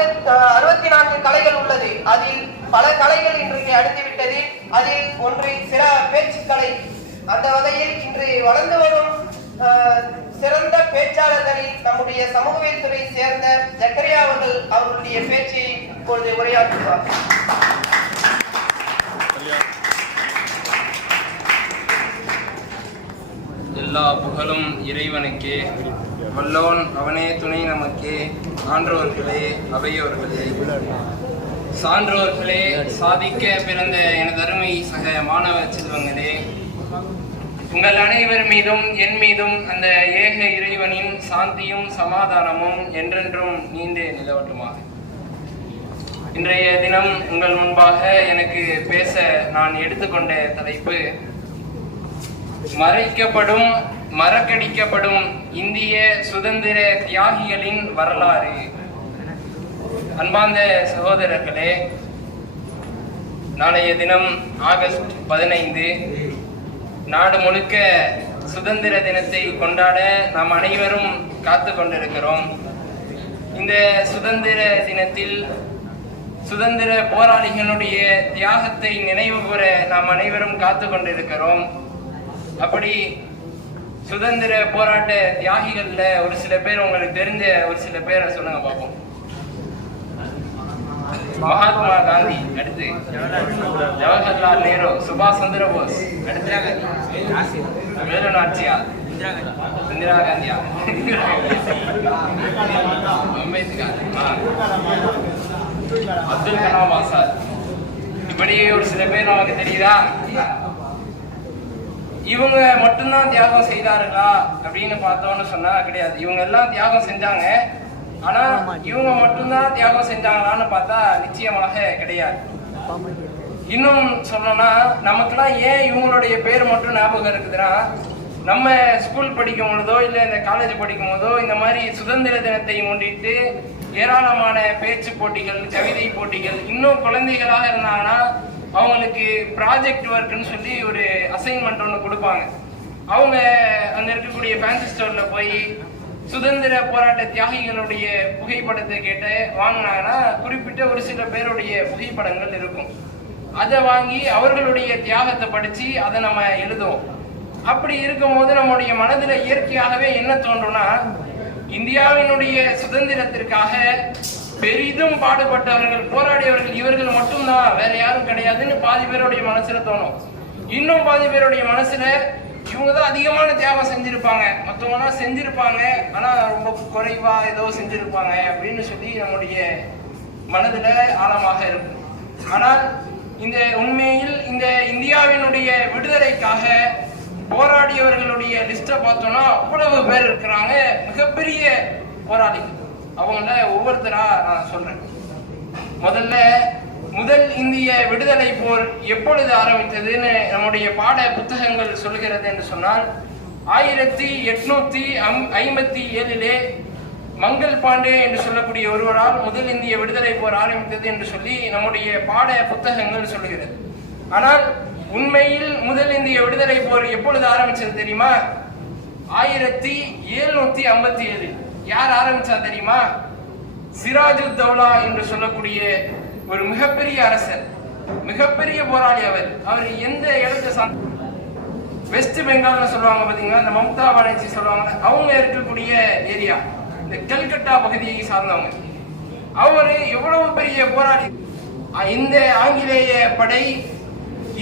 ஆயிரத்தி அறுபத்தி நான்கு கலைகள் உள்ளது. அதில் பல கலைகள் இன்றைக்கு அடுத்துவிட்டது அதில் ஒன்று சில பேச்சுக்கலை அந்த வகையில் இன்று வளர்ந்து வரும் சிறந்த பேச்சாளர்களில் நம்முடைய சமூகவியல் துறை சேர்ந்த ஜக்கரியா அவர்கள் அவர்களுடைய பேச்சை இப்பொழுது உரையாற்றுவார். எல்லா புகழும் இறைவனுக்கே. வல்லோன் அவனே துணை நமக்கே. சான்றோர்களே அவையோர்களே. சான்றோர்களே சாதிக்க பிறந்த எனது அருமை சக மாணவ செல்வங்களே. உங்கள் அனைவர் மீதும் என் மீதும் அந்த ஏக இறைவனின் சாந்தியும் சமாதானமும் என்றென்றும் நீண்டே நிலவட்டுமாக. இன்றைய தினம் உங்கள் முன்பாக எனக்கு பேச நான் எடுத்துக்கொண்ட தலைப்பு மறைக்கப்படும் மறக்கடிக்கப்படும் இந்திய சுதந்திர தியாகிகளின் வரலாறு. அன்பார்ந்த சகோதரர்களே நாளைய தினம் ஆகஸ்ட் பதினைந்து நாடு முழுக்க சுதந்திர தினத்தை கொண்டாட நாம் அனைவரும் காத்து கொண்டிருக்கிறோம். இந்த சுதந்திர தினத்தில் சுதந்திர போராளிகளுடைய தியாகத்தை நினைவு கூற நாம் அனைவரும் காத்து கொண்டிருக்கிறோம். அப்படி சுதந்திர போராட்ட தியாகிகள்ல ஒரு சில பேர் உங்களுக்கு தெரிஞ்ச ஒரு சில பேரை சொல்லுங்க பார்ப்போம். மகாத்மா காந்தி அடுத்து. ஜவஹர்லால் நேரு சுபாஷ் சந்திர போஸ். அடுத்து வேலு நாச்சியார் இந்திரா காந்தியா. அம்பேத்கர். அப்துல் கலாம் ஆசாத். இப்படி ஒரு சில பேர் நமக்கு தெரியுதா? இவங்க மட்டும்தான் தியாகம் செய்தார்களா அப்படின்னு பார்த்தோம்னு சொன்னா கிடையாது. இவங்க எல்லாம் தியாகம் செஞ்சாங்க. ஆனா இவங்க மட்டும்தான் தியாகம் செஞ்சாங்களான்னு பார்த்தா நிச்சயமாக கிடையாது. இன்னும் சொல்லணும்னா நமக்கெல்லாம் ஏன் இவங்களுடைய பேர் மட்டும் ஞாபகம் இருக்குதுன்னா நம்ம ஸ்கூல் படிக்கும் பொழுதோ இல்லை இந்த காலேஜ் படிக்கும் போதோ இந்த மாதிரி சுதந்திர தினத்தை முன்னிட்டு ஏராளமான பேச்சு போட்டிகள் கவிதை போட்டிகள் இன்னும் குழந்தைகளாக இருந்தாங்கன்னா அவங்களுக்கு ப்ராஜெக்ட் ஒர்க்குன்னு சொல்லி ஒரு அசைன்மெண்ட் ஒன்று கொடுப்பாங்க. அவங்க அங்கே இருக்கக்கூடிய ஃபேன்சி ஸ்டோரில் போய் சுதந்திர போராட்ட தியாகிகளுடைய புகைப்படத்தை கேட்டு வாங்கினாங்கன்னா குறிப்பிட்ட ஒரு சில பேருடைய புகைப்படங்கள் இருக்கும். அதை வாங்கி அவர்களுடைய தியாகத்தை படித்து அதை நம்ம எழுதுவோம். அப்படி இருக்கும்போது நம்முடைய மனதில் இயற்கையாகவே என்ன தோன்றும்னா இந்தியாவினுடைய சுதந்திரத்திற்காக பெரிதும் பாடுபட்டவர்கள் போராடியவர்கள் இவர்கள் மட்டும்தான். வேற யாரும் கிடையாதுன்னு பாதி பேருடைய மனசுல தோணும். இன்னும் பாதி பேருடைய மனசுல இவங்க தான் அதிகமான தியாகம் செஞ்சிருப்பாங்க. மற்றவங்கலாம் செஞ்சிருப்பாங்க. ஆனா ரொம்ப குறைவா ஏதோ செஞ்சிருப்பாங்க அப்படின்னு சொல்லி நம்முடைய மனதுல ஆழமாக இருக்கும். ஆனால் இந்த உண்மையில் இந்த இந்தியாவினுடைய விடுதலைக்காக போராடியவர்களுடைய லிஸ்ட்டை பார்த்தோம்னா அவ்வளவு பேர் இருக்கிறாங்க. மிகப்பெரிய போராளிகள். அவங்கள ஒவ்வொருத்தரா நான் சொல்றேன். முதல்ல முதல் இந்திய விடுதலை போர் எப்பொழுது ஆரம்பித்ததுன்னு நம்முடைய பாட புத்தகங்கள் சொல்கிறது என்று சொன்னால் ஆயிரத்தி எட்நூத்தி ஐம்பத்தி ஏழிலே மங்கள் பாண்டே என்று சொல்லக்கூடிய ஒருவரால் முதல் இந்திய விடுதலை போர் ஆரம்பித்தது என்று சொல்லி நம்முடைய பாட புத்தகங்கள் சொல்லுகிறது. ஆனால் உண்மையில் முதல் இந்திய விடுதலை போர் எப்பொழுது ஆரம்பிச்சது தெரியுமா? ஆயிரத்தி எழுநூத்தி ஐம்பத்தி ஏழு. யார் ஆரம்பிச்சா தெரியுமா? சிராஜு தௌலா என்று சொல்லக்கூடிய ஒரு மிகப்பெரிய அரசர் மிகப்பெரிய போராளி அவர். அவர் எந்த இடத்தை சார்ந்த வெஸ்ட் பெங்கால் சொல்லுவாங்க பாத்தீங்கன்னா இந்த மம்தா பானர்ஜி சொல்லுவாங்க. அவங்க இருக்கக்கூடிய ஏரியா இந்த கல்கட்டா பகுதியை சார்ந்தவங்க. அவரு எவ்வளவு பெரிய போராளி? இந்த ஆங்கிலேய படை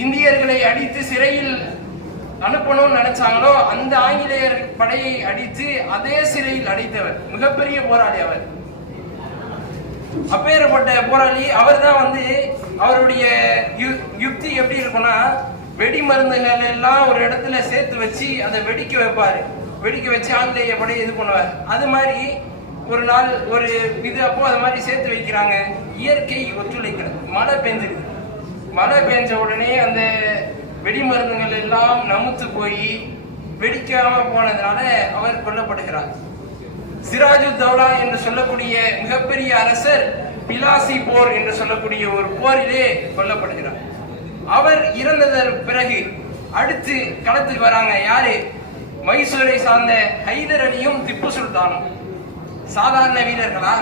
இந்தியர்களை அடித்து சிறையில் அனுப்பணும்னு நினைச்சாங்களோ அந்த ஆங்கிலேயர் படையை அடித்து அதே சிறையில் அடைத்தவர். மிகப்பெரிய போராளி அவர். அப்பேற்பட்ட போராளி அவர் தான் வந்து அவருடைய யுக்தி எப்படி இருக்கும்னா வெடி மருந்துகள் எல்லாம் ஒரு இடத்துல சேர்த்து வச்சு அதை வெடிக்க வைப்பாரு. வெடிக்க வச்சு ஆங்கிலேய படையை இது பண்ணுவார். அது மாதிரி ஒரு நாள் ஒரு இது அப்போ அது மாதிரி சேர்த்து வைக்கிறாங்க. இயற்கை ஒத்துழைக்கிறது. மழை பெஞ்சிருது மழை பெஞ்ச உடனே அந்த வெடி மருந்துகள் எல்லாம் நமுத்து போய் வெடிக்காம போனதுனால அவர் கொல்லப்படுகிறார். சிராஜு தௌலா என்று சொல்லக்கூடிய மிகப்பெரிய அரசர் பிலாசி போர் என்று சொல்லக்கூடிய ஒரு போரிலே கொல்லப்படுகிறார். அவர் இறந்ததற்கு பிறகு அடுத்து களத்துக்கு வராங்க யாரு? மைசூரை சார்ந்த ஹைதர் அலியும் திப்பு சுல்தானும். சாதாரண வீரர்களா?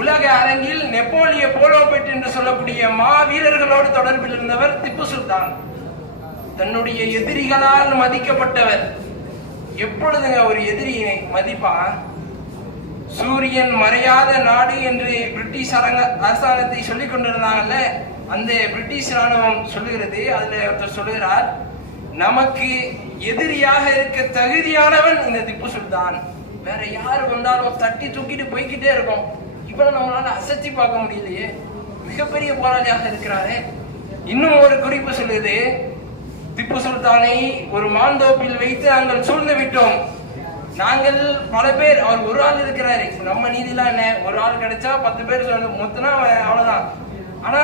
உலக அரங்கில் நெப்போலிய போலோபெட் என்று சொல்லக்கூடிய மாவீரர்களோடு தொடர்பில் இருந்தவர் திப்பு சுல்தான். தன்னுடைய எதிரிகளால் மதிக்கப்பட்டவர். எப்பொழுதுங்க ஒரு எதிரியை மதிப்பான் சூரியன் மறையாத நாடு என்று பிரிட்டிஷ் அரங்க அரசாங்கத்தை சொல்லிக் கொண்டிருந்தாங்கல்ல அந்த பிரிட்டிஷ் ராணுவம் சொல்லுகிறது அதுல ஒருத்தர் சொல்லுகிறார் நமக்கு எதிரியாக இருக்க தகுதியானவன் இந்த திப்பு சுல்தான் வேற யாரு வந்தாலும் தட்டி தூக்கிட்டு போய்க்கிட்டே இருக்கும். இவனை நம்மளால அசத்தி பார்க்க முடியலையே. மிகப்பெரிய போராளியாக இருக்கிறாரே. இன்னும் ஒரு குறிப்பு சொல்லுது திப்பு சுல்தானை ஒரு மாந்தோப்பில் வைத்து நாங்கள் சூழ்ந்து விட்டோம். நாங்கள் பல பேர் அவர் ஒரு ஆள் இருக்கிறாரு. நம்ம நீதிலாம் என்ன? ஒரு ஆள் கிடைச்சா பத்து பேர் சொல்லு மொத்தனா அவன் அவ்வளவுதான். ஆனா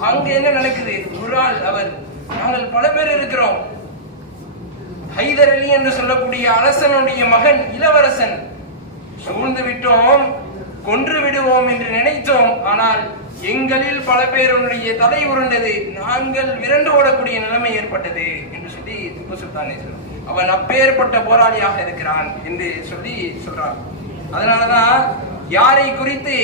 அங்க என்ன நடக்குது? ஒரு ஆள் அவர். நாங்கள் பல பேர் இருக்கிறோம். ஹைதர் அலி என்று சொல்லக்கூடிய அரசனுடைய மகன் இளவரசன். சூழ்ந்து விட்டோம் கொன்று விடுவோம் என்று நினைத்தோம். ஆனால் எங்களில் பல பேருடைய தலை உருண்டது. நாங்கள் விரண்டு ஓடக்கூடிய நிலைமை ஏற்பட்டது என்று சொல்லி திப்பு சுல்தானே சொல்லும் அவன் அப்பேற்பட்ட போராளியாக இருக்கிறான் என்று சொல்லி சொல்றான். அதனாலதான் யாரை குறித்து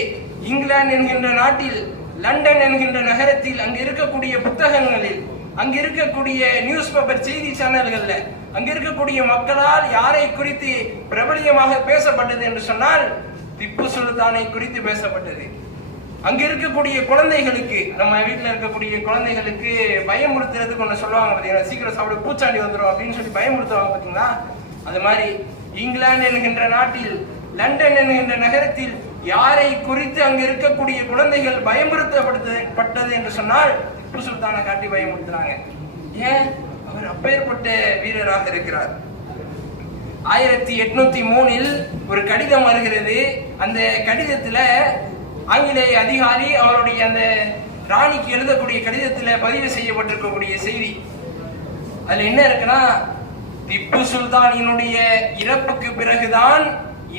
இங்கிலாந்து என்கின்ற நாட்டில் லண்டன் என்கின்ற நகரத்தில் அங்கு இருக்கக்கூடிய புத்தகங்களில் அங்கு இருக்கக்கூடிய நியூஸ் பேப்பர் செய்தி சேனல்கள்ல அங்கு இருக்கக்கூடிய மக்களால் யாரை குறித்து பிரபலியமாக பேசப்பட்டது என்று சொன்னால் திப்பு சுல்தானை குறித்து பேசப்பட்டது. அங்க இருக்கக்கூடிய குழந்தைகளுக்கு நம்ம வீட்டுல இருக்கக்கூடிய குழந்தைகளுக்கு பயமுறுத்துறதுக்கு ஒண்ணு சொல்லுவாங்க பாத்தீங்கன்னா சீக்கிரம் சாப்பிட பூச்சாண்டி வந்துடும் அப்படின்னு சொல்லி பயமுறுத்துவாங்க பாத்தீங்களா? அது மாதிரி இங்கிலாந்து என்கின்ற நாட்டில் லண்டன் என்கின்ற நகரத்தில் யாரை குறித்து அங்க இருக்கக்கூடிய குழந்தைகள் பயமுறுத்தப்பட்டது என்று சொன்னால் திப்பு சுல்தானை காட்டி பயமுறுத்துறாங்க. ஏன்? அவர் அப்பேற்பட்ட வீரராக இருக்கிறார். ஆயிரத்தி எட்நூத்தி மூணில் ஒரு கடிதம் வருகிறது. அந்த கடிதத்துல ஆங்கிலேய அதிகாரி அவருடைய அந்த ராணிக்கு எழுதக்கூடிய கடிதத்துல பதிவு செய்யப்பட்டிருக்கக்கூடிய செய்தி. அதுல என்ன இருக்குன்னா திப்பு சுல்தானினுடைய இறப்புக்கு பிறகுதான்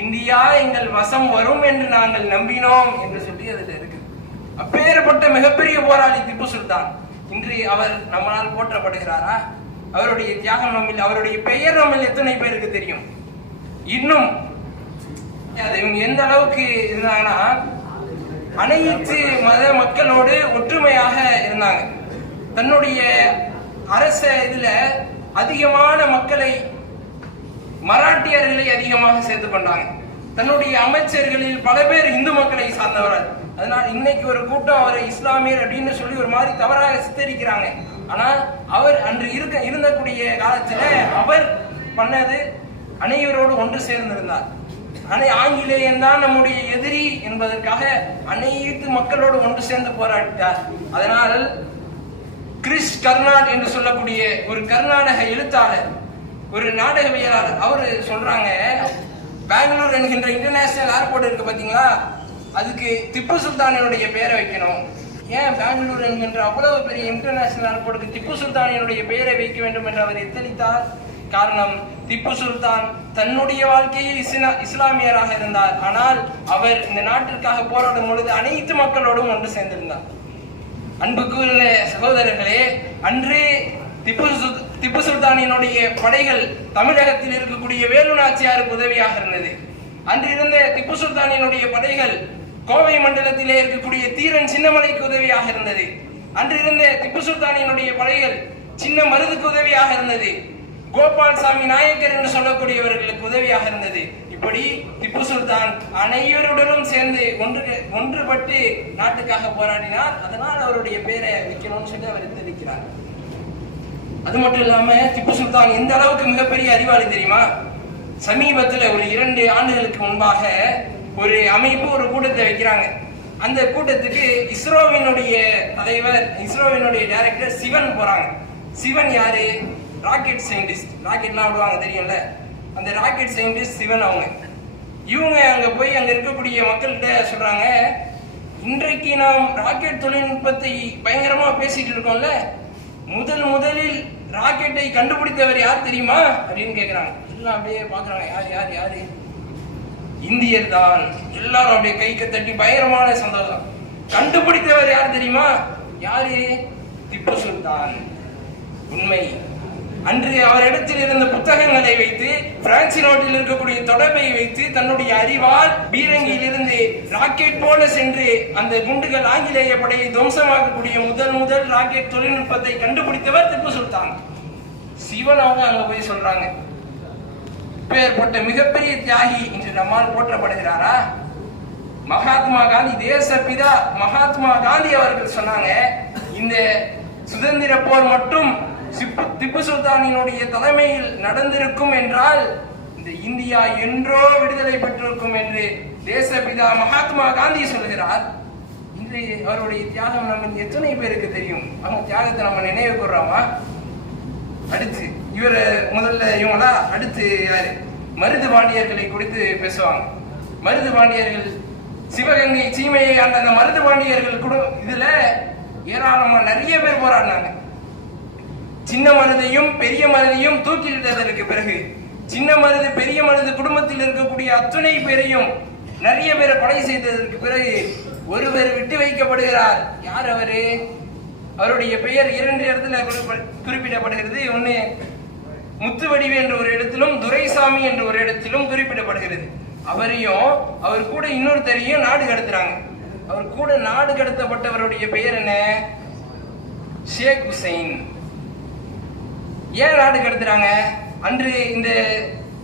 இந்தியா எங்கள் வசம் வரும் என்று நாங்கள் நம்பினோம் என்று சொல்லி அதுல இருக்கு. அப்பேற்பட்ட மிகப்பெரிய போராளி திப்பு சுல்தான். இன்று அவர் நம்மளால் போற்றப்படுகிறாரா? அவருடைய தியாகம் நம்மில் அவருடைய பெயர் நம்மில் எத்தனை பேருக்கு தெரியும்? இன்னும் அது இவங்க எந்த அளவுக்கு இருந்தாங்கன்னா அனைத்து மத மக்களோடு ஒற்றுமையாக இருந்தாங்க. தன்னுடைய அரச இதுல அதிகமான மக்களை மராட்டியர்களை அதிகமாக சேர்த்து பண்ணாங்க தன்னுடைய அமைச்சர்களில் பல பேர் இந்து மக்களை சார்ந்தவர்கள். அதனால் இன்னைக்கு ஒரு கூட்டம் அவரை இஸ்லாமியர் அப்படின்னு சொல்லி ஒரு மாதிரி தவறாக சித்தரிக்கிறாங்க. ஆனா அவர் அன்று இருக்க இருந்தக்கூடிய காலத்துல அவர் பண்ணது அனைவரோடு ஒன்று சேர்ந்திருந்தார். அனை ஆங்கிலேயன் தான் நம்முடைய எதிரி என்பதற்காக அனைத்து மக்களோடு ஒன்று சேர்ந்து போராடிட்டார். அதனால் கிறிஸ் கர்நாட் என்று சொல்லக்கூடிய ஒரு கர்நாடக எழுத்தாளர் ஒரு நாடகவியலாளர் அவரு சொல்றாங்க பெங்களூர் என்கின்ற இன்டர்நேஷனல் ஏர்போர்ட் இருக்கு பாத்தீங்களா? அதுக்கு திப்பு சுல்தானினுடைய பெயரை வைக்கணும். ஏன் பெங்களூர் என்கின்ற அவ்வளவு பெரிய இன்டர்நேஷனல் ஏர்போர்ட்டுக்கு திப்பு சுல்தானினுடைய பெயரை வைக்க வேண்டும் என்று அவர் எத்தனித்தார்? காரணம் திப்பு சுல்தான் தன்னுடைய வாழ்க்கையில் இஸ்லா- இஸ்லாமியராக இருந்தார். ஆனால் அவர் இந்த நாட்டிற்காக போராடும் பொழுது அனைத்து மக்களோடும் ஒன்று சேர்ந்திருந்தார். அன்புக்குரிய சகோதரர்களே அன்று திப்பு சுல்- திப்பு சுல்தானினுடைய படைகள் தமிழகத்தில் இருக்கக்கூடிய வேலு நாச்சியாருக்கு உதவியாக இருந்தது. அன்று இருந்த திப்பு சுல்தானினுடைய படைகள் கோவை மண்டலத்திலே இருக்கக்கூடிய தீரன் சின்னமலைக்கு உதவியாக இருந்தது. அன்றிருந்த திப்பு சுல்தானினுடைய படைகள் சின்ன மருதுக்கு உதவியாக இருந்தது. கோபால்சாமி நாயக்கர் என்று சொல்லக்கூடியவர்களுக்கு உதவியாக இருந்தது. இப்படி திப்பு சுல்தான் அனைவருடனும் சேர்ந்து ஒன்று ஒன்றுபட்டு நாட்டுக்காக போராடினார். அதனால் அவருடைய பேரை வைக்கணும்னு சொல்லி அவர் தெரிவிக்கிறார். அது மட்டும் இல்லாம திப்பு சுல்தான் எந்த அளவுக்கு மிகப்பெரிய அறிவாளி தெரியுமா? சமீபத்துல ஒரு இரண்டு ஆண்டுகளுக்கு முன்பாக ஒரு அமைப்பு ஒரு கூட்டத்தை வைக்கிறாங்க. அந்த கூட்டத்துக்கு இஸ்ரோவினுடைய தலைவர் இஸ்ரோவினுடைய டைரக்டர் சிவன் போறாங்க. சிவன் யாரு? ராக்கெட் சயின்டிஸ்ட் ராக்கெட்லாம் விடுவாங்க தெரியல அந்த ராக்கெட் சயின்டிஸ்ட் சிவன் அவங்க. இவங்க அங்கே போய் அங்கே இருக்கக்கூடிய மக்கள்கிட்ட சொல்கிறாங்க இன்றைக்கு நாம் ராக்கெட் தொழில்நுட்பத்தை பயங்கரமாக பேசிட்டு இருக்கோம்ல? முதல் முதலில் ராக்கெட்டை கண்டுபிடித்தவர் யார் தெரியுமா? அப்படின்னு கேட்குறாங்க எல்லாம் அப்படியே பார்க்குறாங்க யார் யார் யார்? இந்தியர் தான். எல்லாரும் அப்படியே கைக்கு தட்டி பயங்கரமான சந்தோஷம். கண்டுபிடித்தவர் யார் தெரியுமா? யாரு? திப்பு சுல்தான். உண்மை. அன்று அவரிடத்தில் இருந்த புத்தகங்களை வைத்து பிரான்சி நாட்டில் இருக்கக்கூடிய தொடர்பை வைத்து தன்னுடைய அறிவால் பீரங்கியில் இருந்து ராக்கெட் போல சென்று அந்த குண்டுகள் ஆங்கிலேய படையை துவம்சமாக்கக்கூடிய முதல் முதல் ராக்கெட் தொழில்நுட்பத்தை கண்டுபிடித்தவர் திப்பு சுல்தான். சிவன் அவங்க அங்க போய் சொல்றாங்க. இப்பேற்பட்ட மிகப்பெரிய தியாகி இன்று நம்மால் போற்றப்படுகிறாரா? மகாத்மா காந்தி தேசப்பிதா மகாத்மா காந்தி அவர்கள் சொன்னாங்க இந்த சுதந்திர போர் மட்டும் திப்பு சுல்தானினுடைய தலைமையில் நடந்திருக்கும் என்றால் இந்த இந்தியா என்றோ விடுதலை பெற்றிருக்கும் என்று தேசபிதா மகாத்மா காந்தி சொல்கிறார். இன்று அவருடைய தியாகம் நம்ம எத்தனை பேருக்கு தெரியும்? அவங்க தியாகத்தை நம்ம நினைவு கூர்றோமா? அடுத்து இவர் முதல்ல இவங்களா? அடுத்து மருது பாண்டியர்களை குறித்து பேசுவாங்க. மருது பாண்டியர்கள் சிவகங்கை சீமையை ஆண்ட அந்த மருது பாண்டியர்கள் குடு இதுல ஏராளமா நிறைய பேர் போராடினாங்க. சின்ன மருதையும் பெரிய மருதையும் தூக்கிலிட்டதற்கு பிறகு சின்ன மருது பெரிய மருது குடும்பத்தில் இருக்கக்கூடிய அத்துணை பேரையும் நிறைய பேரை கொலை செய்ததற்கு பிறகு ஒருவர் விட்டு வைக்கப்படுகிறார். யார் அவரு? அவருடைய பெயர் இரண்டு இடத்துல குறிப்ப- குறிப்பிடப்படுகிறது. ஒன்று முத்துவடிவு என்ற ஒரு இடத்திலும் துரைசாமி என்ற ஒரு இடத்திலும் குறிப்பிடப்படுகிறது. அவரையும் அவர் கூட இன்னொருத்தரையும் நாடு கடத்துறாங்க. அவர் கூட நாடு கடத்தப்பட்டவருடைய பெயர் என்ன? ஷேக் ஹுசைன். ஏன் நாடு கடத்துறாங்க அன்று இந்த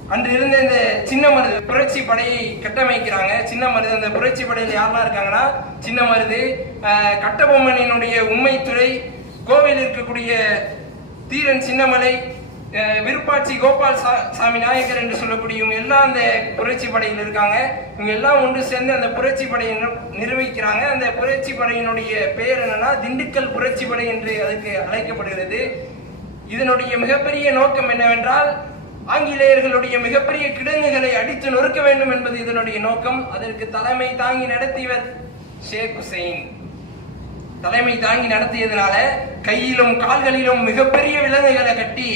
அன்று இருந்த இந்த சின்ன மருது புரட்சி படையை கட்டமைக்கிறாங்க. சின்ன மருது அந்த புரட்சி படையில் யாரெல்லாம் இருக்காங்கன்னா சின்ன மருது கட்டபொம்மனினுடைய உண்மைத்துறை கோவில் இருக்கக்கூடிய தீரன் சின்னமலை விருப்பாட்சி கோபால் சா- சாமி நாயக்கர் என்று சொல்லக்கூடிய இவங்க எல்லாம் அந்த புரட்சி படையில் இருக்காங்க. இவங்க எல்லாம் ஒன்று சேர்ந்து அந்த புரட்சி படையை நிர்வகிக்கிறாங்க. அந்த புரட்சி படையினுடைய பெயர் என்னன்னா திண்டுக்கல் புரட்சி படை என்று அதுக்கு அழைக்கப்படுகிறது. இதனுடைய மிகப்பெரிய நோக்கம் என்னவென்றால் ஆங்கிலேயர்களுடைய மிகப்பெரிய கிடங்குகளை அடித்து நொறுக்க வேண்டும் என்பது இதனுடைய நோக்கம். அதற்கு தலைமை தாங்கி நடத்தியவர் ஷேக் ஹுசைன். தலைமை தாங்கி நடத்தியதுனால கையிலும் கால்களிலும் மிகப்பெரிய விலங்குகளை கட்டி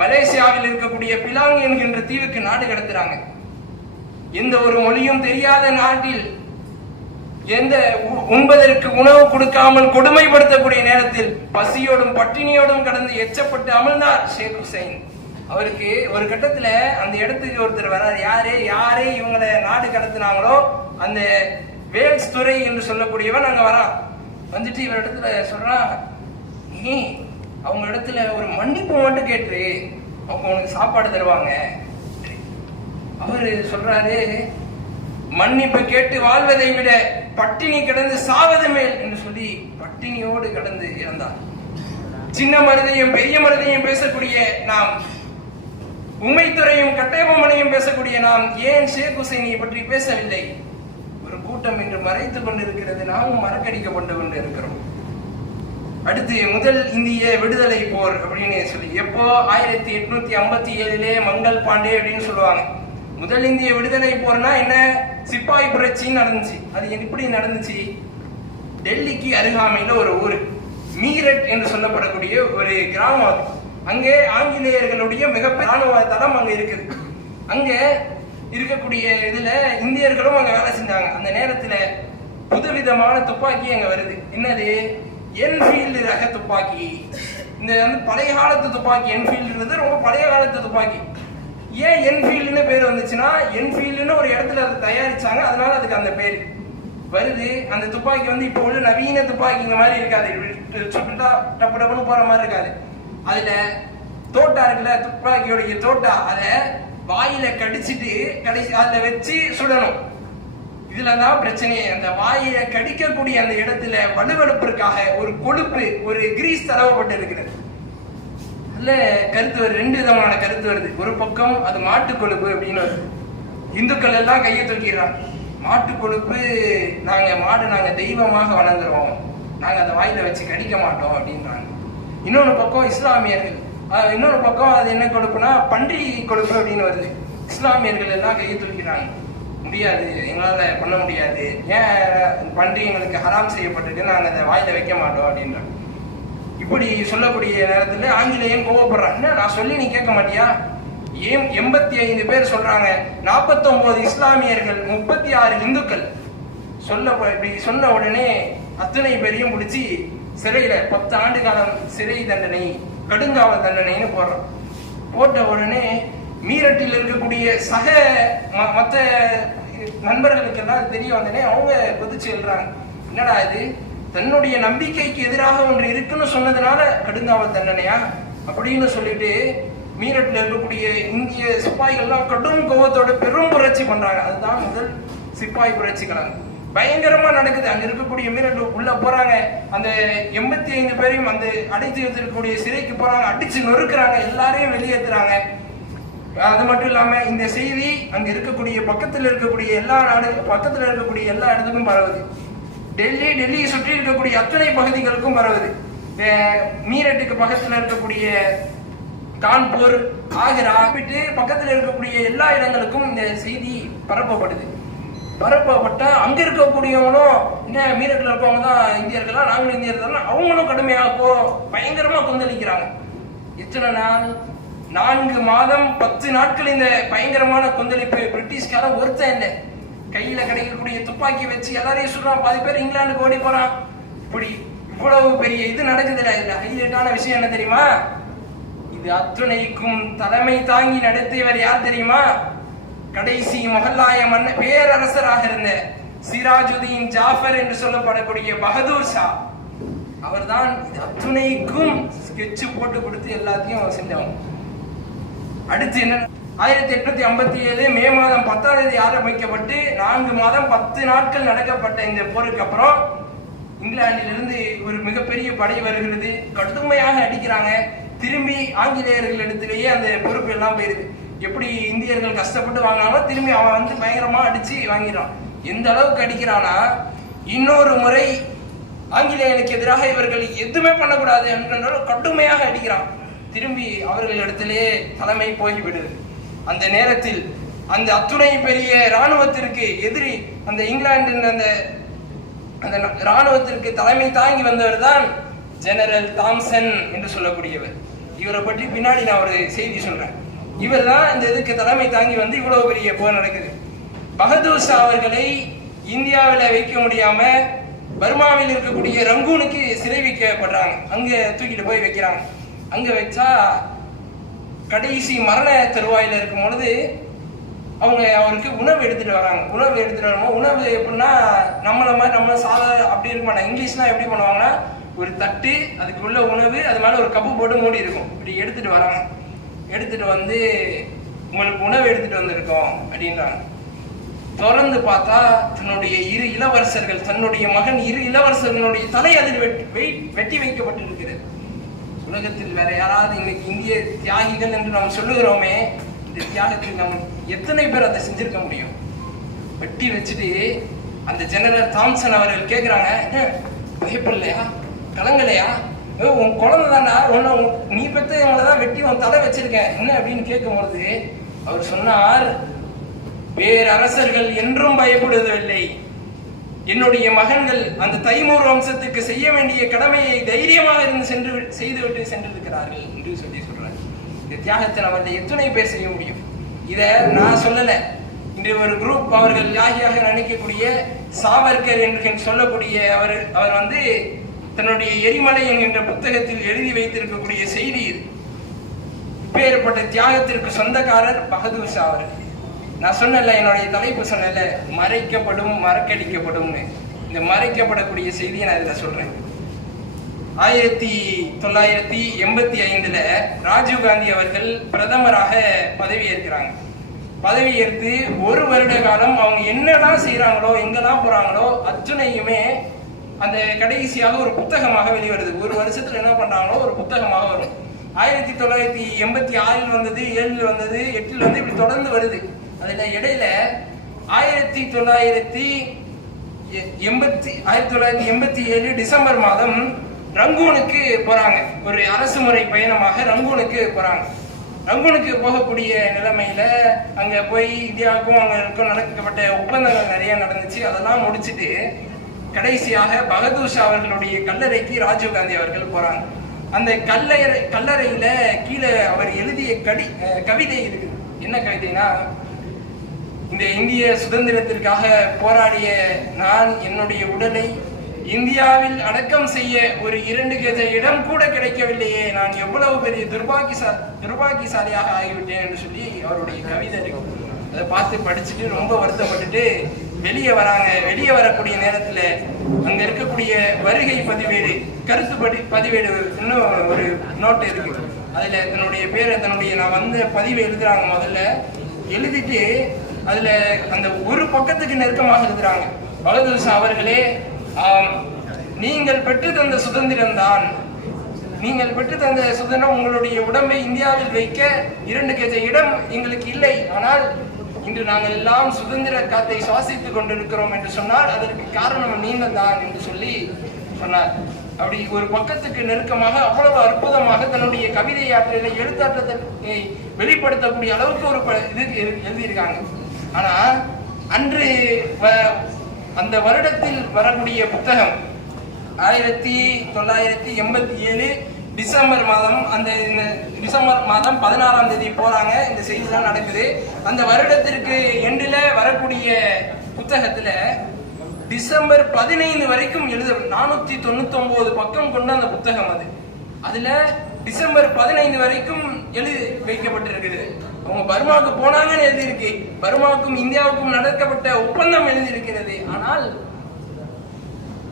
மலேசியாவில் இருக்கக்கூடிய பிலாங் என்கின்ற தீவுக்கு நாடு கடத்துறாங்க. எந்த ஒரு மொழியும் தெரியாத நாட்டில் எந்த உண்பதற்கு உணவு கொடுக்காமல் கொடுமைப்படுத்தக்கூடிய நேரத்தில் பசியோடும் பட்டினியோடும் கடந்து எச்சப்பட்டு அமர்ந்தார் ஷேக் ஹுசைன். அவருக்கு ஒரு கட்டத்துல அந்த இடத்துக்கு ஒருத்தர் வரார். யாரு? யாரே? இவங்களை நாடு கடத்தினாங்களோ அந்த வேல்ஸ் துறை என்று சொல்லக்கூடியவன் அங்க வரான் வந்துட்டு இவர் இடத்துல சொல்றான் நீ அவங்க இடத்துல ஒரு மன்னிப்பு மட்டும் கேட்டு அவங்க உனக்கு சாப்பாடு தருவாங்க. அவரு சொல்றாரு மன்னிப்பு கேட்டு வாழ்வதை விட பட்டினி கிடந்து சாவது மேல் என்று சொல்லி பட்டினியோடு கடந்து இறந்தார். சின்ன மருதையும் பெரிய மருதையும் பேசக்கூடிய நாம் உமைத்துறையும் கட்டயபொம்மனையும் பேசக்கூடிய நாம் ஏன் ஷேக் ஹுசைனியை பற்றி பேசவில்லை? ஒரு கூட்டம் இன்று மறைத்துக் கொண்டிருக்கிறது. நாமும் மறக்கடிக்கப்பட்டு கொண்டு இருக்கிறோம். அடுத்து முதல் இந்திய விடுதலை போர் அப்படின்னு சொல்லி எப்போ? ஆயிரத்தி எட்நூத்தி ஐம்பத்தி ஏழுலே மங்கள் பாண்டே அப்படின்னு சொல்லுவாங்க. முதல் இந்திய விடுதலை போர்னா என்ன? சிப்பாய் புரட்சின்னு நடந்துச்சு. அது எப்படி நடந்துச்சு. டெல்லிக்கு அருகாமையில் ஒரு ஊர். மீரட் என்று சொல்லப்படக்கூடிய ஒரு கிராமம் அது. அங்கே ஆங்கிலேயர்களுடைய மிகப்பெரிய ராணுவ தளம் அங்கே இருக்குது. அங்கே இருக்கக்கூடிய இதில் இந்தியர்களும் அங்கே வேலை செஞ்சாங்க. அந்த நேரத்தில் புதுவிதமான துப்பாக்கி அங்கே வருது. என்னது? என்ஃபீல்டு ரக துப்பாக்கி. இந்த வந்து பழைய காலத்து துப்பாக்கி. என்ஃபீல்டுன்றது ரொம்ப பழைய காலத்து துப்பாக்கி. ஏன் என்ஃபீல்டுன்னு பேர் வந்துச்சுன்னா என்ஃபீல்டுன்னு ஒரு இடத்துல அதை தயாரிச்சாங்க. அதனால அதுக்கு அந்த பேர் வருது. அந்த துப்பாக்கி வந்து இப்போ உள்ள நவீன துப்பாக்கிங்க மாதிரி இருக்காது. சுட்டுட்டா டப்பு டப்புன்னு போற மாதிரி இருக்காது. அதுல தோட்டா இருக்குல்ல துப்பாக்கியோடைய தோட்டா அதை வாயில கடிச்சிட்டு கடைசி அதில் வச்சு சுடணும். இதுல தான் பிரச்சனையே. அந்த வாயில கடிக்கக்கூடிய அந்த இடத்துல வலுவெடுப்பிற்காக ஒரு கொழுப்பு ஒரு கிரீஸ் தடவப்பட்டு இருக்கிறது அதுல கருத்து வருது ரெண்டு விதமான கருத்து வருது. ஒரு பக்கம் அது மாட்டு கொழுப்பு அப்படின்னு வருது. இந்துக்கள் எல்லாம் கையை தூக்கிடுறாங்க. மாட்டு கொழுப்பு நாங்க மாடு நாங்க தெய்வமாக வணங்குறோம் நாங்க அந்த வாயில வச்சு கடிக்க மாட்டோம் அப்படின்றாங்க. இன்னொரு பக்கம் இஸ்லாமியர்கள். இன்னொரு பக்கம் அது என்ன கொழுப்புனா பன்றி கொழுப்பு அப்படின்னு வருது. இஸ்லாமியர்கள் எல்லாம் கையை தூக்கிறாங்க முடியாது. எங்களால பண்ண முடியாது. ஏன் பன்றி எங்களுக்கு ஹராம் செய்யப்பட்டுட்டு நாங்க அதை வாயில வைக்க மாட்டோம் அப்படின்றாங்க. இப்படி சொல்லக்கூடிய நேரத்தில் ஆங்கிலேயம் கோவப்படுறான். என்ன நான் சொல்லி நீ கேட்க மாட்டியா? ஏன் எண்பத்தி ஐந்து பேர் சொல்றாங்க 49 இஸ்லாமியர்கள் முப்பத்தி ஆறு இந்துக்கள். சொல்ல இப்படி சொன்ன உடனே அத்தனை பேரையும் பிடிச்சி சிறையில பத்து ஆண்டு காலம் சிறை தண்டனை கடுங்காவல் தண்டனைன்னு போடுறான். போட்ட உடனே மீரட்டில் இருக்கக்கூடிய சக ம- மத்த நண்பர்களுக்கு எல்லாம் தெரிய வந்தனே அவங்க கொதிச்சு எழுறாங்க. என்னடா இது? தன்னுடைய நம்பிக்கைக்கு எதிராக ஒன்று இருக்குன்னு சொன்னதுனால கடுங்காவல் தண்டனையா? அப்படின்னு சொல்லிட்டு மீரட்டில் இருக்கக்கூடிய இந்திய சிப்பாய்கள்லாம் கடும் கோபத்தோட பெரும் புரட்சி பண்றாங்க. அதுதான் முதல் சிப்பாய் புரட்சி கலகம் பயங்கரமா நடக்குது. அங்க இருக்கக்கூடிய மீரட் உள்ள போறாங்க. அந்த எண்பத்தி ஐந்து பேரையும் அந்த அடைத்து வைத்திருக்கக்கூடிய சிறைக்கு போறாங்க. அடிச்சு நொறுக்குறாங்க. எல்லாரையும் வெளியேற்றுறாங்க அது மட்டும் இல்லாம இந்த செய்தி அங்க இருக்கக்கூடிய பக்கத்துல இருக்கக்கூடிய எல்லா நாடு பக்கத்துல இருக்கக்கூடிய எல்லா இடத்துக்கும் பரவுது. டெல்லி டெல்லியை சுற்றி இருக்கக்கூடிய அத்தனை பகுதிகளுக்கும் பரவுது மீரட்டுக்கு பக்கத்தில் இருக்கக்கூடிய கான்பூர் ஆகிரா விட்டு பக்கத்தில் இருக்கக்கூடிய எல்லா இடங்களுக்கும் இந்த செய்தி பரப்பப்படுது. பரப்பப்பட்டால் அங்க இருக்கக்கூடியவங்களும் என்ன மீரட்டில் இருக்கவங்க தான் இந்தியர்களா நாங்களும் இந்தியர்கள் அவங்களும் கடுமையாக போ பயங்கரமா கொந்தளிக்கிறாங்க. எத்தனை நாள்? நான்கு மாதம் பத்து நாட்கள் இந்த பயங்கரமான கொந்தளிப்பு. பிரிட்டிஷ்காரன் ஒருத்தன் இல்லை. கையில கிடைக்கக்கூடிய துப்பாக்கி வச்சு எல்லாரையும் சொல்றான் பாதி பேர் இங்கிலாந்துக்கு ஓடி போறான். இப்படி இவ்வளவு பெரிய இது நடக்குதுல இதுல. ஹைலைட்டான விஷயம் என்ன தெரியுமா? இது அத்துணைக்கும் தலைமை தாங்கி நடத்தியவர் யார் தெரியுமா? கடைசி மொகல்லாய மன்ன பேரரசராக இருந்த சிராஜுதீன் ஜாஃபர் என்று சொல்லப்படக்கூடிய பகதூர் ஷா. அவர்தான் இது அத்துணைக்கும் ஸ்கெட்ச் போட்டு கொடுத்து எல்லாத்தையும் செஞ்சவங்க அடுத்து என்ன ஆயிரத்தி எட்நூத்தி ஐம்பத்தி ஏழு மே மாதம் பத்தாம் தேதி ஆரம்பிக்கப்பட்டு நான்கு மாதம் பத்து நாட்கள் நடக்கப்பட்ட இந்த போருக்கு அப்புறம் இங்கிலாந்திலிருந்து ஒரு மிகப்பெரிய படை வருகிறது. கடுமையாக அடிக்கிறாங்க. திரும்பி ஆங்கிலேயர்கள் இடத்திலேயே அந்த பொறுப்பு எல்லாம் போயிருது எப்படி இந்தியர்கள் கஷ்டப்பட்டு வாங்கினாலோ திரும்பி அவன் வந்து பயங்கரமா அடிச்சு வாங்கிடுறான். எந்த அளவுக்கு அடிக்கிறானா இன்னொரு முறை ஆங்கிலேயனுக்கு எதிராக இவர்கள் எதுவுமே பண்ணக்கூடாது என்கின்ற கடுமையாக அடிக்கிறான். திரும்பி அவர்கள் இடத்திலே தலைமை போய்விடுது. அந்த நேரத்தில் அந்த அத்துணை பெரிய இராணுவத்திற்கு எதிரி அந்த இங்கிலாந்தின் அந்த அந்த இராணுவத்திற்கு தலைமை தாங்கி வந்தவர் தான் ஜெனரல் தாம்சன் என்று சொல்லக்கூடியவர். இவரை பற்றி பின்னாடி நான் ஒரு செய்தி சொல்றேன். இவர் தான் இந்த இதுக்கு தலைமை தாங்கி வந்து இவ்வளவு பெரிய போர் நடக்குது. பகதூர் ஷா அவர்களை இந்தியாவில் வைக்க முடியாம பர்மாவில் இருக்கக்கூடிய ரங்கூனுக்கு சிறை வைக்கப்படுறாங்க. அங்க தூக்கிட்டு போய் வைக்கிறாங்க. அங்க வச்சா கடைசி மரண தருவாயில் இருக்கும் பொழுது அவங்க அவருக்கு உணவு எடுத்துட்டு வராங்க. உணவு எடுத்துட்டு வரும்போது உணவு எப்படின்னா நம்மள மாதிரி நம்ம சாதா அப்படி இருக்க மாட்டாங்க. இங்கிலீஷ்லாம் எப்படி பண்ணுவாங்கன்னா ஒரு தட்டு அதுக்குள்ள உணவு அது மேலே ஒரு கப்பு போட்டு மூடி இருக்கும். இப்படி எடுத்துட்டு வராங்க. எடுத்துட்டு வந்து உங்களுக்கு உணவு எடுத்துட்டு வந்திருக்கோம் அப்படின்றாங்க. திறந்து பார்த்தா தன்னுடைய இரு இளவரசர்கள் தன்னுடைய மகன் இரு இளவரசர்களுடைய தலை அதில் வெட்டி வெட்டி வைக்கப்பட்டிருக்கிறது. உலகத்தில் வேற யாராவது இன்னைக்கு இந்திய தியாகிகள் என்று நாம் சொல்லுகிறோமே இந்த தியாகத்தில் நாம் எத்தனை பேர் அதை செஞ்சிருக்க முடியும்? வெட்டி வச்சுட்டு அந்த ஜெனரல் தாம்சன் அவர்கள் கேட்குறாங்க பயப்படலையா கலங்கலையா? உன் குழந்தை தானா உன்னை உன்- நீ பெற்ற இவங்களை தான் வெட்டி உன் தலை வச்சிருக்கேன் என்ன அப்படின்னு கேட்கும்பொழுது அவர் சொன்னார் வேறு அரசர்கள் என்றும் பயப்படுவதில்லை. என்னுடைய மகன்கள் அந்த தைமூர் வம்சத்துக்கு செய்ய வேண்டிய கடமையை தைரியமாக இருந்து சென்று செய்துவிட்டு சென்றிருக்கிறார்கள் என்று சொல்லி சொல்றாரு. இந்த தியாகத்தை நம்ம எத்தனை பேர் செய்ய முடியும்? இத நான் சொல்லல. இன்று ஒரு குரூப் அவர்கள் யாகியாக நினைக்கக்கூடிய சாவர்கர் என்று சொல்லக்கூடிய அவர் அவர் வந்து தன்னுடைய எரிமலை என்கின்ற புத்தகத்தில் எழுதி வைத்திருக்கக்கூடிய செய்தி இது. இப்பேற்பட்ட தியாகத்திற்கு சொந்தக்காரர் பகதூர் சாவர்கள் நான் சொன்னல என்னுடைய தலைப்பு சொன்னல மறைக்கப்படும் மறக்கடிக்கப்படும்னு. இந்த மறைக்கப்படக்கூடிய செய்தியை நான் இதில் சொல்றேன். ஆயிரத்தி தொள்ளாயிரத்தி எண்பத்தி ஐந்துல ராஜீவ் காந்தி அவர்கள் பிரதமராக பதவியேற்கிறாங்க. பதவியேற்று ஒரு வருட காலம் அவங்க என்னெல்லாம் செய்கிறாங்களோ எங்கெல்லாம் போறாங்களோ அத்தனையுமே அந்த கடைசியாக ஒரு புத்தகமாக வெளிவருது. ஒரு வருஷத்துல என்ன பண்றாங்களோ ஒரு புத்தகமாக வரும். ஆயிரத்தி தொள்ளாயிரத்தி எண்பத்தி ஆறில் வந்தது ஏழில் வந்தது எட்டில் வந்து இப்படி தொடர்ந்து வருது. அதில் இடையில ஆயிரத்தி தொள்ளாயிரத்தி எ- எண்பத்தி ஆயிரத்தி தொள்ளாயிரத்தி எண்பத்தி ஏழு டிசம்பர் மாதம் ரங்கூனுக்கு போறாங்க. ஒரு அரசு முறை பயணமாக ரங்கூனுக்கு போறாங்க. ரங்கூனுக்கு போகக்கூடிய நிலைமையில அங்க போய் இந்தியாவுக்கும் அங்க இருக்கும் நடக்கப்பட்ட ஒப்பந்தங்கள் நிறைய நடந்துச்சு. அதெல்லாம் முடிச்சிட்டு கடைசியாக பகதூஷா அவர்களுடைய கல்லறைக்கு ராஜீவ் காந்தி அவர்கள் போறாங்க. அந்த கல்லறை கல்லறையில கீழே அவர் எழுதிய கடி கவிதை இருக்குது. என்ன கவிதைனா இந்த இந்திய சுதந்திரத்திற்காக போராடிய நான் என்னுடைய உடலை இந்தியாவில் அடக்கம் செய்ய ஒரு இரண்டு கஜ இடம் கூட கிடைக்கவில்லையே. நான் எவ்வளவு பெரிய துர்பாக்கியசா துர்பாக்கியசாலியாக ஆகிவிட்டேன் என்று சொல்லி அவருடைய கவிதை இருக்கு. அதை பார்த்து படிச்சுட்டு ரொம்ப வருத்தப்பட்டுட்டு வெளியே வராங்க. வெளியே வரக்கூடிய நேரத்துல அங்க இருக்கக்கூடிய வருகை பதிவேடு கருத்து படி பதிவேடு இன்னும் ஒரு நோட்டு இருக்கு. அதுல தன்னுடைய பேரை தன்னுடைய நான் வந்த பதிவு எழுதுறாங்க முதல்ல. எழுதிட்டு அதுல அந்த ஒரு பக்கத்துக்கு நெருக்கமாக இருக்கிறாங்க. பகதூர்ஷா அவர்களே நீங்கள் பெற்று தந்த சுதந்திரம் தான் நீங்கள் பெற்று தந்த சுதந்திரம் உங்களுடைய உடம்பை இந்தியாவில் வைக்க இரண்டு கேஜ இடம் எங்களுக்கு இல்லை. ஆனால் இன்று நாங்கள் எல்லாம் சுதந்திர காத்தை சுவாசித்துக் கொண்டிருக்கிறோம் என்று சொன்னால் அதற்கு காரணம் நீங்கள் தான் என்று சொல்லி சொன்னார். அப்படி ஒரு பக்கத்துக்கு நெருக்கமாக அவ்வளவு அற்புதமாக தன்னுடைய கவிதை ஆற்றலை எழுத்தாற்றத்தை வெளிப்படுத்தக்கூடிய அளவுக்கு ஒரு ப- இது எழுதியிருக்காங்க. ஆனா அன்று வ- அந்த வருடத்தில் வரக்கூடிய புத்தகம் ஆயிரத்தி தொள்ளாயிரத்தி எண்பத்தி ஏழு டிசம்பர் மாதம் அந்த டிசம்பர் மாதம் பதினாறாம் தேதி போறாங்க. இந்த செய்திலாம் நடக்குது. அந்த வருடத்திற்கு எண்டில் வரக்கூடிய புத்தகத்துல டிசம்பர் பதினைந்து வரைக்கும் எழுத நானூத்தி தொண்ணூத்தி ஒன்பது பக்கம் கொண்ட அந்த புத்தகம் அது. அதுல டிசம்பர் பதினைந்து வரைக்கும் எழுதி வைக்கப்பட்டிருக்குது. அவங்க பர்மாவுக்கு போனாங்கன்னு எழுதியிருக்கு. பர்மாவுக்கும் இந்தியாவுக்கும் நடக்கப்பட்ட ஒப்பந்தம் எழுதியிருக்கிறது. ஆனால்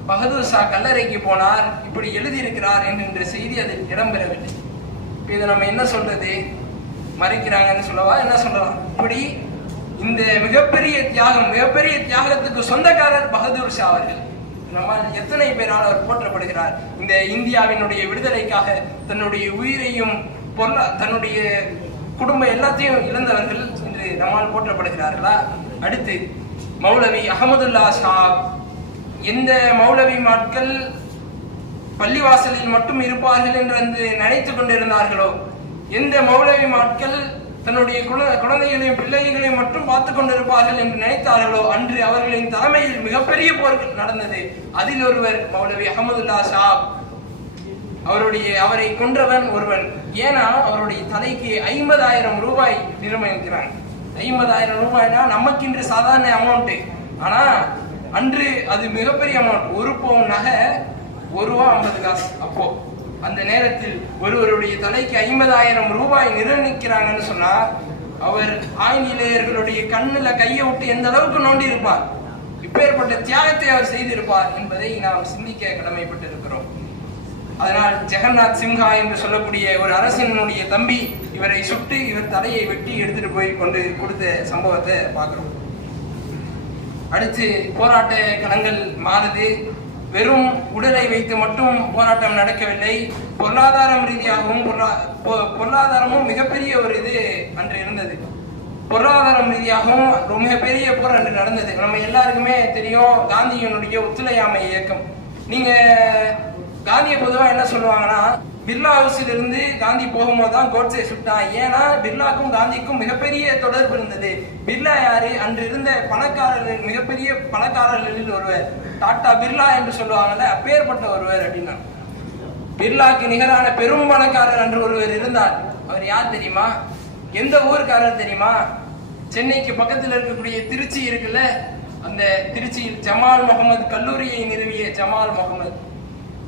பகதூர் ஷா கல்லறைக்கு போனார் இப்படி எழுதியிருக்கிறார் என்கின்ற செய்தி அதில் இடம்பெறவில்லை. இப்போ இதை நம்ம என்ன சொல்றது? மறைக்கிறாங்கன்னு சொல்லவா? என்ன சொல்லலாம்? இப்படி இந்த மிகப்பெரிய தியாகம் மிகப்பெரிய தியாகத்துக்கு சொந்தக்காரர் பகதூர் ஷா அவர்கள். நம்மால் எத்தனை பேரால் அவர் போற்றப்படுகிறார்? இந்த இந்தியாவினுடைய விடுதலைக்காக தன்னுடைய உயிரையும் பொருளா தன்னுடைய குடும்ப எல்லாத்தையும் இழந்தவர்கள் இன்று நம்மால் போற்றப்படுகிறார்களா? அடுத்து மௌலவி அகமதுல்லா ஷாப். எந்த மௌலவி மாட்கள் பள்ளிவாசலில் மட்டும் இருப்பார்கள் என்று அன்று நினைத்து கொண்டிருந்தார்களோ? எந்த மௌலவி மாட்கள் தன்னுடைய குழ- குழந்தைகளையும் பிள்ளைகளையும் மட்டும் பார்த்து கொண்டிருப்பார்கள் என்று நினைத்தார்களோ அன்று அவர்களின் தலைமையில் மிகப்பெரிய போர்கள் நடந்தது. அதில் ஒருவர் மௌலவி அகமதுல்லா ஷாப். அவருடைய அவரை கொன்றவன் ஒருவன். ஏன்னா அவருடைய தலைக்கு ஐம்பதாயிரம் ரூபாய் நிர்ணயிக்கிறாங்க ஐம்பதாயிரம் ரூபாய்னா நமக்கு இன்று சாதாரண அமௌண்ட் ஆனா அன்று அது மிகப்பெரிய அமௌண்ட் ஒரு பவுன் நகை ஒரு ரூபா ஐம்பது காசு. அப்போ அந்த நேரத்தில் ஒருவருடைய தலைக்கு ஐம்பதாயிரம் ரூபாய் நிர்ணயிக்கிறாங்கன்னு சொன்னா அவர் ஆங்கிலேயர்களுடைய கண்ணுல கையை விட்டு எந்த அளவுக்கு நோண்டி இருப்பார் இப்பேற்பட்ட தியாகத்தை அவர் செய்திருப்பார் என்பதை நாம் சிந்திக்க கடமைப்பட்டிருக்கிறோம். அதனால் ஜெகநாத் சிம்ஹா என்று சொல்லக்கூடிய ஒரு அரசனுடைய தம்பி இவரை சுட்டு இவர் தலையை வெட்டி எடுத்துட்டு போய் கொண்டு கொடுத்த சம்பவத்தை பார்க்கிறோம். அடுத்து போராட்ட களங்கள் மாறுது. வெறும் உடலை வைத்து மட்டும் போராட்டம் நடக்கவில்லை. பொருளாதாரம் ரீதியாகவும் பொருளா- பொ- பொருளாதாரமும் மிகப்பெரிய ஒரு இது அன்று இருந்தது. பொருளாதாரம் ரீதியாகவும் ரொம்ப மிகப்பெரிய போர் அன்று நடந்தது. நம்ம எல்லாருக்குமே தெரியும் காந்தியினுடைய ஒத்துழையாமை இயக்கம். நீங்க காந்தியை பொதுவாக என்ன சொல்லுவாங்கன்னா பிர்லா ஹவுஸில் இருந்து காந்தி போகும்போது தான் கோட்ஸே சுட்டான். ஏன்னா பிர்லாக்கும் காந்திக்கும் மிகப்பெரிய தொடர்பு இருந்தது. பிர்லா யாரு? அன்று இருந்த பணக்காரர்கள் மிகப்பெரிய பணக்காரர்களில் ஒருவர். டாட்டா பிர்லா என்று சொல்லுவாங்கல்ல அப்பேற்பட்ட ஒருவர் அப்படின்னா. பிர்லாக்கு நிகரான பெரும் பணக்காரர் என்று ஒருவர் இருந்தார். அவர் யார் தெரியுமா? எந்த ஊருக்காரர் தெரியுமா? சென்னைக்கு பக்கத்தில் இருக்கக்கூடிய திருச்சி இருக்குல்ல அந்த திருச்சியில் ஜமால் முகமது கல்லூரியை நிறுவிய ஜமால் முகமது.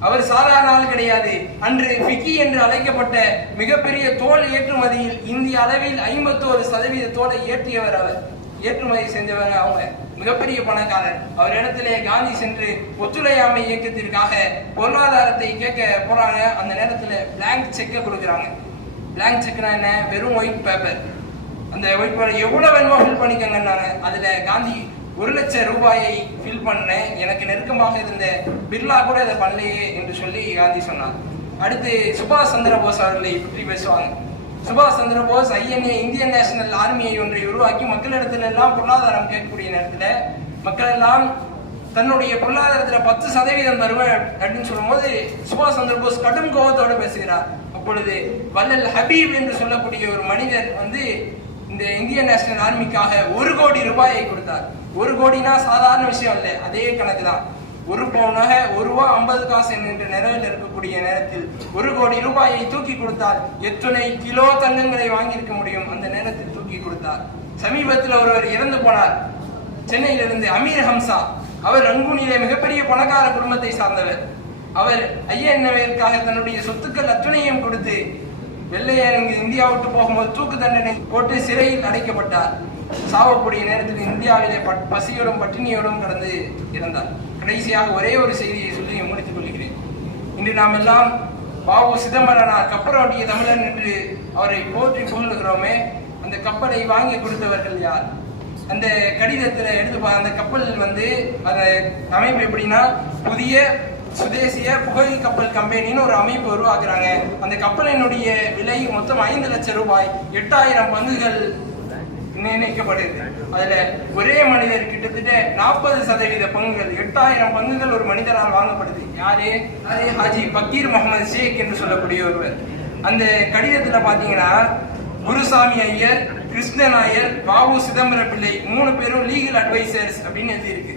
அவர் சாதாரண ஆள் கிடையாது. அன்று ஃபிக்கி என்று அழைக்கப்பட்ட மிகப்பெரிய தோல் ஏற்றுமதியில் இந்திய அளவில் ஐம்பத்தோரு சதவீத தோலை ஏற்றியவர் அவர். ஏற்றுமதி செஞ்சவர் அவங்க. மிகப்பெரிய பணக்காரர். அவர் இடத்திலே காந்தி சென்று ஒத்துழையாமை இயக்கத்திற்காக பொருளாதாரத்தை கேட்க போறாங்க. அந்த நேரத்துல பிளாங்க் செக்கை கொடுக்குறாங்க. பிளாங்க் செக்னா என்ன? வெறும் ஒயிட் பேப்பர் அந்த ஒயிட் பேப்பர் எவ்வளவு வேணுமோ ஃபில் பண்ணிக்கங்கன்னாங்க. அதுல காந்தி ஒரு லட்சம் ரூபாயை ஃபில் பண்ணேன் எனக்கு நெருக்கமாக இருந்த பிர்லா கூட இதை பண்ணலையே என்று சொல்லி காந்தி சொன்னார். அடுத்து சுபாஷ் சந்திர போஸ் அவர்களை பற்றி பேசுவாங்க. சுபாஷ் Chandra Bose INA Indian National ஆர்மியை ஒன்றை உருவாக்கி மக்களிடத்துல எல்லாம் பொருளாதாரம் கேட்கக்கூடிய நேரத்தில் மக்கள் எல்லாம் தன்னுடைய பொருளாதாரத்தில் பத்து சதவீதம் தருவேன் அப்படின்னு சொல்லும்போது சுபாஷ் சந்திர போஸ் கடும் கோபத்தோடு பேசுகிறார். அப்பொழுது வல்லல் ஹபீப் என்று சொல்லக்கூடிய ஒரு மனிதர் வந்து இந்த இந்தியன் நேஷனல் ஆர்மிக்காக ஒரு கோடி ரூபாயை கொடுத்தார். ஒரு கோடினா சாதாரண விஷயம் இல்லை. அதே கணக்கு தான் ஒரு பவுனாக ஒரு ரூபா ஐம்பது காசு என்கின்ற நிலையில் இருக்கக்கூடிய நேரத்தில் ஒரு கோடி ரூபாயை தூக்கி கொடுத்தால் எத்தனை கிலோ தங்கங்களை வாங்கியிருக்க முடியும்? அந்த நேரத்தில் தூக்கி கொடுத்தார். சமீபத்தில் ஒருவர் இறந்து போனார். சென்னையிலிருந்து அமீர் ஹம்சா. அவர் ரங்கூனிலே மிகப்பெரிய பணக்கார குடும்பத்தை சார்ந்தவர். அவர் ஐயன்னவிற்காக தன்னுடைய சொத்துக்கள் அத்துணையும் கொடுத்து வெள்ளையர் இந்தியா விட்டு போகும்போது தூக்கு தண்டனை போட்டு சிறையில் அடைக்கப்பட்டார். சாவக்கூடிய நேரத்தில் இந்தியாவிலே பட்- பசியோடும் பட்டினியோடும் கடந்து இறந்தார். கடைசியாக ஒரே ஒரு செய்தியை சொல்லி முடித்துக் கொள்கிறேன். இன்று நாம் எல்லாம் பாபு சிதம்பரனார் கப்பலோட்டிய தமிழன் என்று அவரை போற்றி புகழுகிறோமே அந்த கப்பலை வாங்கி கொடுத்தவர்கள் யார்? அந்த கடிதத்தில் எடுத்து அந்த கப்பல் வந்து அந்த அமைப்பு எப்படின்னா புதிய சுதேசிய புகை கப்பல் கம்பெனின்னு ஒரு அமைப்பு உருவாக்குறாங்க. அந்த கப்பலினுடைய விலை மொத்தம் ஐந்து லட்சம் ரூபாய். எட்டாயிரம் பங்குகள் நிர்ணயிக்கப்படுகிறது அதுல ஒரே மனிதர் கிட்டத்தட்ட நாற்பது சதவீத பங்குகள் எட்டாயிரம் பங்குகள் ஒரு மனிதரால் வாங்கப்படுது. யாரு? அதே ஹாஜி பக்கீர் முகமது ஷேக் என்று சொல்லக்கூடிய ஒருவர். அந்த கடிதத்துல பாத்தீங்கன்னா குருசாமி ஐயர் கிருஷ்ணன் ஐயர் பாபு சிதம்பர பிள்ளை மூணு பேரும் லீகல் அட்வைசர்ஸ் அப்படின்னு எழுதியிருக்கு.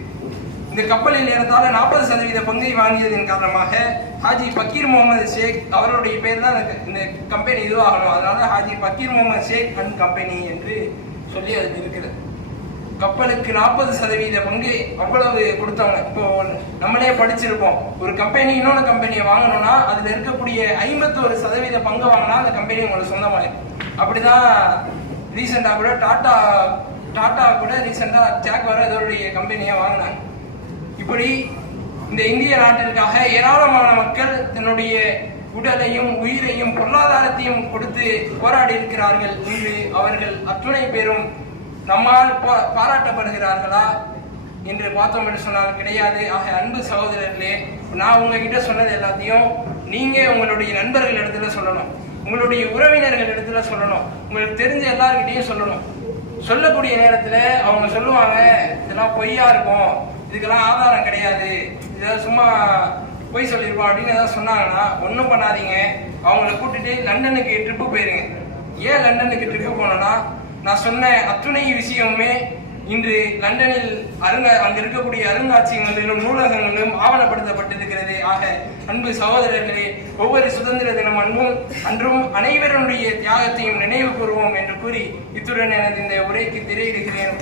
இந்த கப்பலில் ஏறத்தால நாற்பது சதவீத பங்கை வாங்கியதன் காரணமாக ஹாஜி பக்கீர் முகமது ஷேக் அவருடைய பேர் தான் இந்த- இந்த கம்பெனி இதுவாகணும். அதனால ஹாஜி பக்கீர் முகமது ஷேக் அண்ட் கம்பெனி என்று சொல்லி அது இருக்குது கப்பலுக்கு நாற்பது சதவீத பங்கு அவ்வளவு கொடுத்தாங்க. இப்போ நம்மளே படிச்சிருப்போம். ஒரு கம்பெனி இன்னொரு கம்பெனியை வாங்கணும்னா அதுல இருக்கக்கூடிய ஐம்பத்தோரு சதவீத பங்கு வாங்கினா அந்த கம்பெனி உங்களுக்கு சொந்தமாயிடும் அப்படிதான் ரீசெண்டா கூட டாடா டாடா கூட ரீசெண்டா ஜாக்வார் இதோடைய கம்பெனியை வாங்கினாங்க. இப்படி இந்த இந்திய நாட்டிற்காக ஏராளமான மக்கள் தன்னுடைய உடலையும் உயிரையும் பொருளாதாரத்தையும் கொடுத்து போராடி இருக்கிறார்கள் இன்று அவர்கள் அத்துணை பேரும் நம்மால் பா- பாராட்டப்படுகிறார்களா என்று பார்த்தோம் என்று சொன்னால் கிடையாது. ஆக அன்பு சகோதரர்களே நான் உங்ககிட்ட சொன்னது எல்லாத்தையும் நீங்க உங்களுடைய நண்பர்கள் இடத்துல சொல்லணும். உங்களுடைய உறவினர்கள் இடத்துல சொல்லணும். உங்களுக்கு தெரிஞ்ச எல்லாருக்கிட்டையும் சொல்லணும். சொல்லக்கூடிய நேரத்துல அவங்க சொல்லுவாங்க இதெல்லாம் பொய்யா இருக்கும். இதுக்கெல்லாம் ஆதாரம் கிடையாது. இதெல்லாம் சும்மா பொய் சொல்லியிருப்போம் அப்படின்னு ஏதாவது சொன்னாங்கன்னா ஒன்றும் பண்ணாதீங்க. அவங்கள கூட்டிட்டு லண்டனுக்கு ட்ரிப்பு போயிருங்க. ஏன் லண்டனுக்கு ட்ரிப்பு போனோன்னா நான் சொன்ன அத்துணை விஷயமுமே இன்று லண்டனில் அருங்க அங்கே இருக்கக்கூடிய அருங்காட்சியகங்களிலும் நூலகங்களிலும் ஆவணப்படுத்தப்பட்டிருக்கிறது. ஆக அன்பு சகோதரர்களே ஒவ்வொரு சுதந்திர தினம் அன்பும் அன்றும் அனைவருடைய தியாகத்தையும் நினைவு கூறுவோம் என்று கூறி இத்துடன் எனது இந்த உரைக்கு திரையிடுகிறேன்.